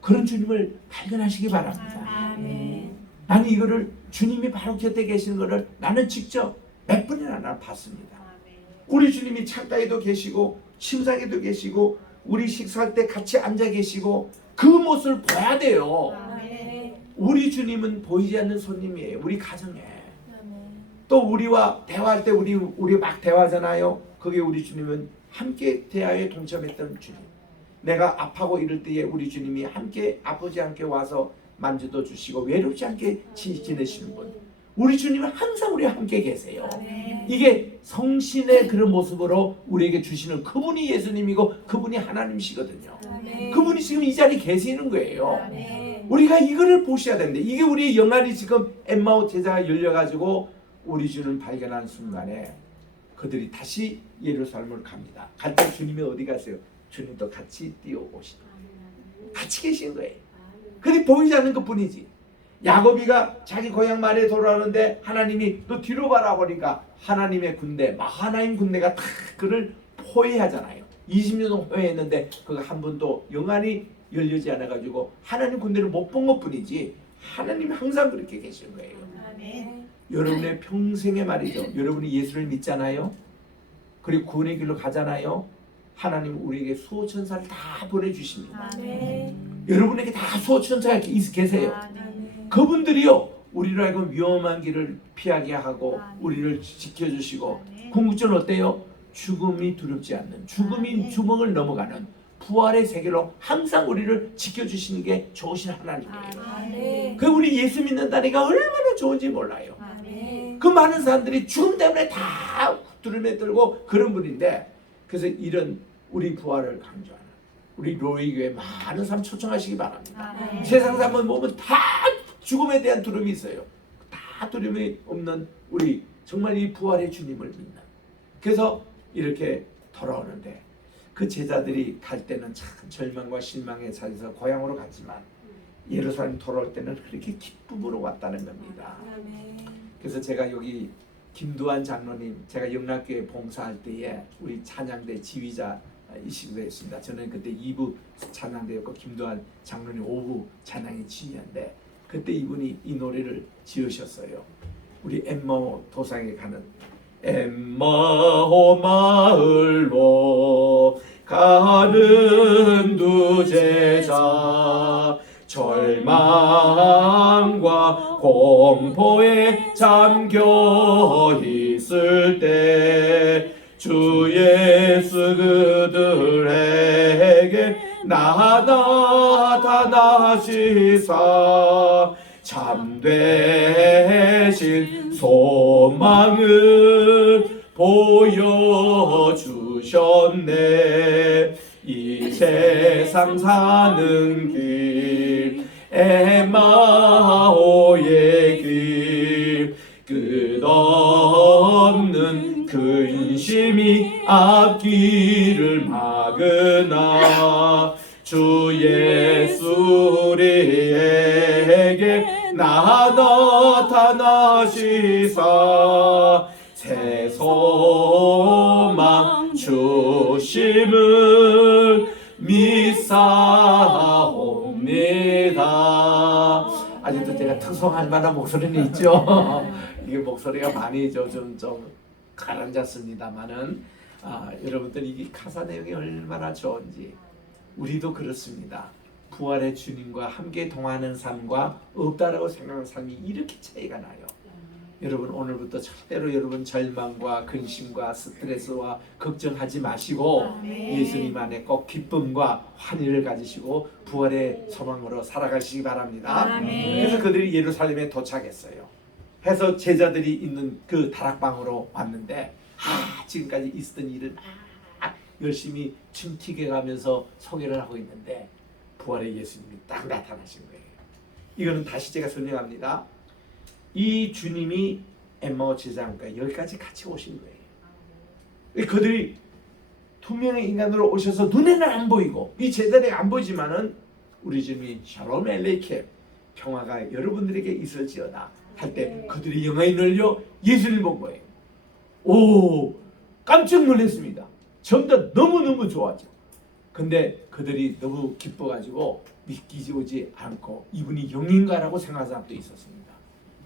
그런 주님을 발견하시기 바랍니다. 나는 이거를 주님이 바로 곁에 계시는 것을 나는 직접 몇 번이나 나는 봤습니다. 우리 주님이 창가에도 계시고 침상에도 계시고 우리 식사할 때 같이 앉아 계시고 그 모습을 봐야 돼요. 우리 주님은 보이지 않는 손님이에요. 우리 가정에. 또 우리와 대화할 때 우리 막 대화하잖아요. 거기에 우리 주님은 함께 대하에 동참했던 주님. 내가 아파하고 이럴 때에 우리 주님이 함께 아프지 않게 와서 만져도 주시고 외롭지 않게 지내시는 분. 우리 주님은 항상 우리와 함께 계세요. 이게 성신의 그런 모습으로 우리에게 주시는 그분이 예수님이고 그분이 하나님이시거든요. 그분이 지금 이 자리에 계시는 거예요. 우리가 이거를 보셔야 되는데, 이게 우리 영안이 지금 엠마오 제자가 열려가지고 우리 주님을 발견한 순간에 그들이 다시 예루살렘을 갑니다. 갈 때 주님이 어디 가세요? 주님도 같이 뛰어오시다. 같이 계신 거예요. 근데 보이지 않는 것 뿐이지. 야곱이가 자기 고향 말에 돌아오는데 하나님이 너 뒤로 봐라 보니까 하나님의 군대, 마하나임 군대가 다 그를 포위하잖아요. 20년 동안 포위했는데 그가 한 번도 영안이 열리지 않아가지고 하나님 군대를 못 본 것 뿐이지 하나님이 항상 그렇게 계신 거예요. 여러분의 평생의 말이죠. 여러분이 예수를 믿잖아요. 그리고 구원의 길로 가잖아요. 하나님 우리에게 수호천사를 다 보내주십니다. 여러분에게 다 수호천사가 계세요. 그분들이요 우리를 알고 위험한 길을 피하게 하고 우리를 지켜주시고 궁극적으로 어때요? 죽음이 두렵지 않는, 죽음이 주먹을 넘어가는 부활의 세계로 항상 우리를 지켜주시는 게 좋으신 하나님이에요. 그 우리 예수 믿는다니까 얼마나 좋은지 몰라요. 그 많은 사람들이 죽음 때문에 다 두려움에 떨고 그런 분인데, 그래서 이런 우리 부활을 강조하는 우리 로이교회 많은 사람 초청하시기 바랍니다. 세상 사람은 보면 다 죽음에 대한 두려움이 있어요. 다 두려움이 없는 우리 정말 이 부활의 주님을 믿는, 그래서 이렇게 돌아오는데 그 제자들이 갈 때는 참 절망과 실망에 차서 고향으로 갔지만 예루살렘 돌아올 때는 그렇게 기쁨으로 왔다는 겁니다. 그래서 제가 여기 김두한 장로님, 제가 영락교회 봉사할 때에 우리 찬양대 지휘자이시기도 했습니다. 저는 그때 2부 찬양대였고 김두한 장로님 5부 찬양의 지휘자인데 그때 이분이 이 노래를 지으셨어요. 우리 엠마오 도상에 가는 엠마오 마을로 가는 두 제자, 절망과 공포에 잠겨 있을 때 주 예수 그들에게 나타나시사 참되신 소망을 보여주셨네. 이 세상 사는 길 엠마오의 길 끝없는 근심이 앞길을 막으나 주 예수 우리에게 나타나시사 새 소망 주심을 믿사옵니다. 아직도 제가 특성할 만한 목소리는 있죠. 이게 목소리가 많이 좀 가라앉았습니다만은 여러분들 이게 가사 내용이 얼마나 좋은지. 우리도 그렇습니다. 부활의 주님과 함께 동하는 삶과 없다라고 생각하는 삶이 이렇게 차이가 나요. 여러분 오늘부터 절대로 여러분 절망과 근심과 스트레스와 걱정하지 마시고 예수님 안에 꼭 기쁨과 환희를 가지시고 부활의 소망으로 살아가시기 바랍니다. 그래서 그들이 예루살렘에 도착했어요. 해서 제자들이 있는 그 다락방으로 왔는데 지금까지 있었던 일을 열심히 침튀겨가면서 소개를 하고 있는데 부활의 예수님이 딱 나타나신 거예요. 이거는 다시 제가 설명합니다. 이 주님이 엠마오 제자니까 여기까지 같이 오신 거예요. 그들이 투명의 인간으로 오셔서 눈에는 안 보이고 이 제자들이 안 보이지만은 우리 주님이 샬롬 엘레이케 평화가 여러분들에게 있을지어다 할 때 그들이 영광이 열려 예수를 본 거예요. 오, 깜짝 놀랐습니다. 전부 다 너무너무 좋아하죠. 근데 그들이 너무 기뻐가지고 믿기지 오지 않고 이분이 영인가라고 생각하는 사람도 있었습니다.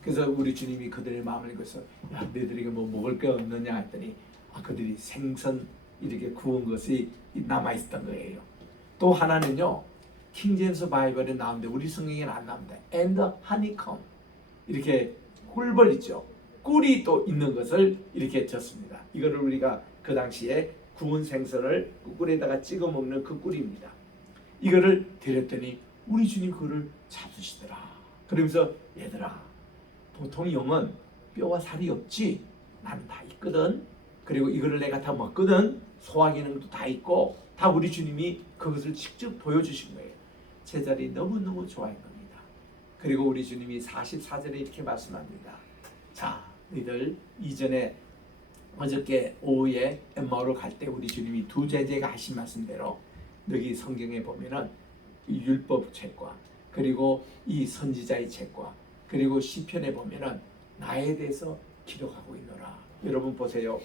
그래서 우리 주님이 그들의 마음을 읽어서 야, 너희들에게 뭐 먹을 게 없느냐 했더니 그들이 생선 이렇게 구운 것이 남아있었던 거예요. 또 하나는요, 킹제임스 바이블에 나오는데 우리 성경에는 안 나옵니다. And the honeycomb, 이렇게 꿀벌 있죠. 꿀이 또 있는 것을 이렇게 줬습니다. 이거를 우리가 그 당시에 구운 생선을 그 꿀에다가 찍어 먹는 그 꿀입니다. 이거를 드렸더니 우리 주님 그거를 잡수시더라. 그러면서 얘들아, 보통 영은 뼈와 살이 없지? 나는 다 있거든. 그리고 이거를 내가 다 먹거든. 소화 기능도 다 있고 다 우리 주님이 그것을 직접 보여주신 거예요. 제자들이 너무너무 좋아한 겁니다. 그리고 우리 주님이 44절에 이렇게 말씀합니다. 자, 너희들 이전에 어저께 오후에 엠마오로 갈 때 우리 주님이 두 제자가 하신 말씀대로 여기 성경에 보면은 이 율법 책과 그리고 이 선지자의 책과 그리고 시편에 보면은 나에 대해서 기록하고 있노라. 여러분 보세요.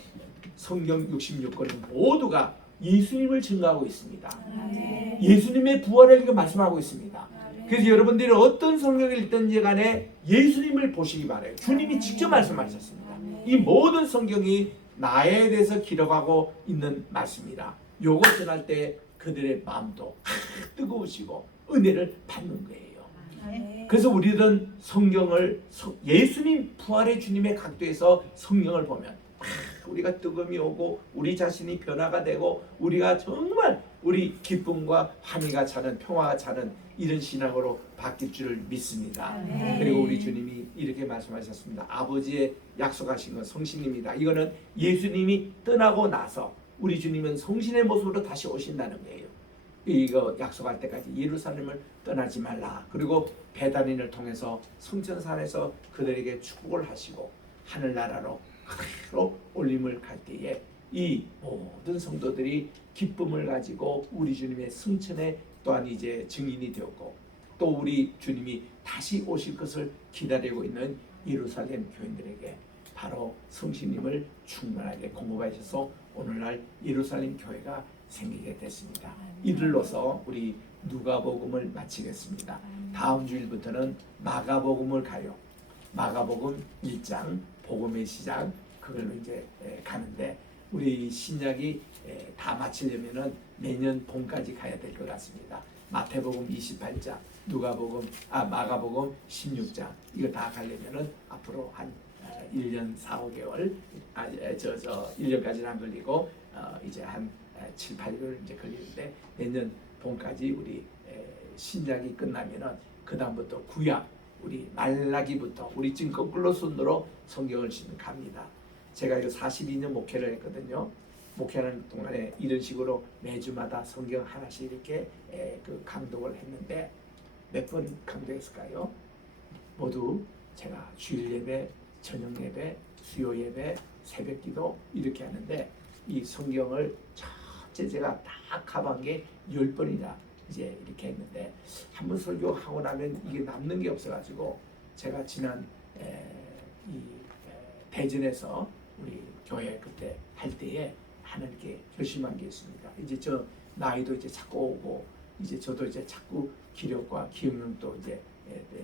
성경 66권은 모두가 예수님을 증거하고 있습니다. 예수님의 부활을 이렇게 말씀하고 있습니다. 그래서 여러분들이 어떤 성경을 읽든지 간에 예수님을 보시기 바라요. 주님이 직접 말씀하셨습니다. 이 모든 성경이 나에 대해서 기록하고 있는 말씀이라 요거 전할 때 그들의 마음도 뜨거우시고 은혜를 받는 거예요. 그래서 우리는 성경을 예수님 부활의 주님의 각도에서 성경을 보면 우리가 뜨거움이 오고 우리 자신이 변화가 되고 우리가 정말 우리 기쁨과 환희가 차는 평화가 차는 이런 신앙으로 바뀔 줄을 믿습니다. 그리고 우리 주님이 이렇게 말씀하셨습니다. 아버지의 약속하신 건 성신입니다. 이거는 예수님이 떠나고 나서 우리 주님은 성신의 모습으로 다시 오신다는 거예요. 이거 약속할 때까지 예루살렘을 떠나지 말라. 그리고 베다니를 통해서 성전산에서 그들에게 축복을 하시고 하늘나라로 그대로 올림을 갈 때에 이 모든 성도들이 기쁨을 가지고 우리 주님의 승천에 또한 이제 증인이 되었고 또 우리 주님이 다시 오실 것을 기다리고 있는 예루살렘 교인들에게 바로 성신님을 충만하게 공급하셔서 오늘날 예루살렘 교회가 생기게 됐습니다. 이들로서 우리 누가복음을 마치겠습니다. 다음 주일부터는 마가복음을 가요. 마가복음 1장 복음의 시작 그걸로 이제 가는데 우리 신약이 다 마치려면은 내년 봄까지 가야 될 것 같습니다. 마태복음 28장, 마가복음 16장 이거 다 가려면은 앞으로 한 1년 4, 5개월 1년까지는 안 걸리고 이제 한 7, 8개월 이제 걸리는데 내년 봄까지 우리 신약이 끝나면은 그 다음부터 구약 우리 말라기부터 우리 지금 거꾸로 순으로 성경을 갑니다. 제가 이거 42년 목회를 했거든요. 목회하는 동안에 이런 식으로 매주마다 성경 하나씩 이렇게 그 강독을 했는데 몇 번 강독했을까요? 모두 제가 주일 예배, 저녁 예배, 수요 예배, 새벽기도 이렇게 하는데 이 성경을 전체 제가 다 가본 게 10번이나 이제 이렇게 했는데 한 번 설교하고 나면 이게 남는 게 없어가지고 제가 지난 이 대전에서 우리 교회 그때 할 때에 하나님께 결심한 게 있습니다. 이제 저 나이도 이제 자꾸 오고 이제 저도 이제 자꾸 기력과 기억력도 이제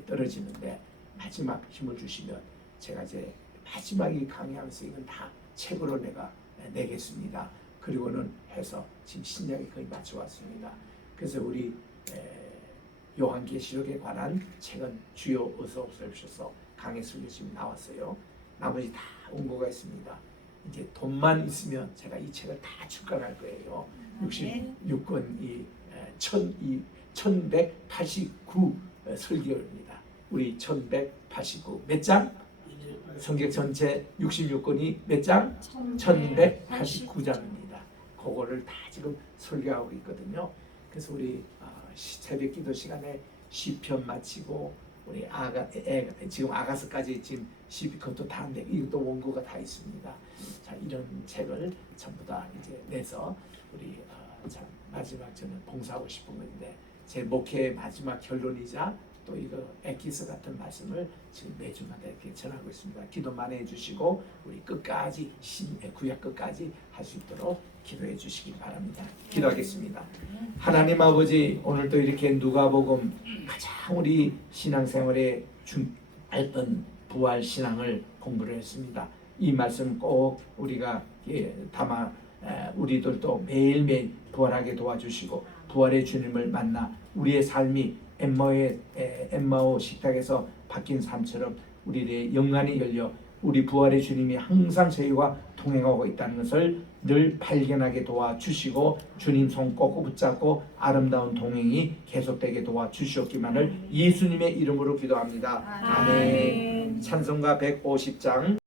떨어지는데 마지막 힘을 주시면 제가 이제 마지막에 강의하면서 이건 다 책으로 내가 내겠습니다. 그리고는 해서 지금 신약이 거의 마쳐왔습니다. 그래서 우리 요한계시록에 관한 책은 주요 어서 오십소서 강의 설교 지금 나왔어요. 나머지 다 원고가 있습니다. 이제 돈만 있으면 제가 이 책을 다 출간할 거예요. 66권 이 1189 설교입니다. 우리 1189 몇 장? 성경 전체 66권이 몇 장? 1189장입니다. 그거를 다 지금 설교하고 있거든요. 그래서 우리 새벽 기도 시간에 시편 마치고 우리 지금 아가서까지 지금 시편도 다 한데 이것도 원고가 다 있습니다. 자, 이런 책을 전부 다 이제 내서 우리 참 마지막 저는 봉사하고 싶은 건데 제 목회의 마지막 결론이자 또 이거 엑기스 같은 말씀을 지금 매주마다 이렇게 전하고 있습니다. 기도 많이 해주시고 우리 끝까지 구약 끝까지 할 수 있도록 기도해 주시기 바랍니다. 기도하겠습니다. 하나님 아버지 오늘도 이렇게 누가복음 가장 우리 신앙생활에 중요했던 부활 신앙을 공부를 했습니다. 이 말씀 꼭 우리가 담아 우리들도 매일매일 부활하게 도와주시고 부활의 주님을 만나 우리의 삶이 엠마오 식탁에서 바뀐 삶처럼 우리의 영안이 열려 우리 부활의 주님이 항상 저희와 동행하고 있다는 것을 늘 발견하게 도와주시고 주님 손 꼭 붙잡고 아름다운 동행이 계속되게 도와주시옵기만을 예수님의 이름으로 기도합니다. 아멘. 찬송가 150장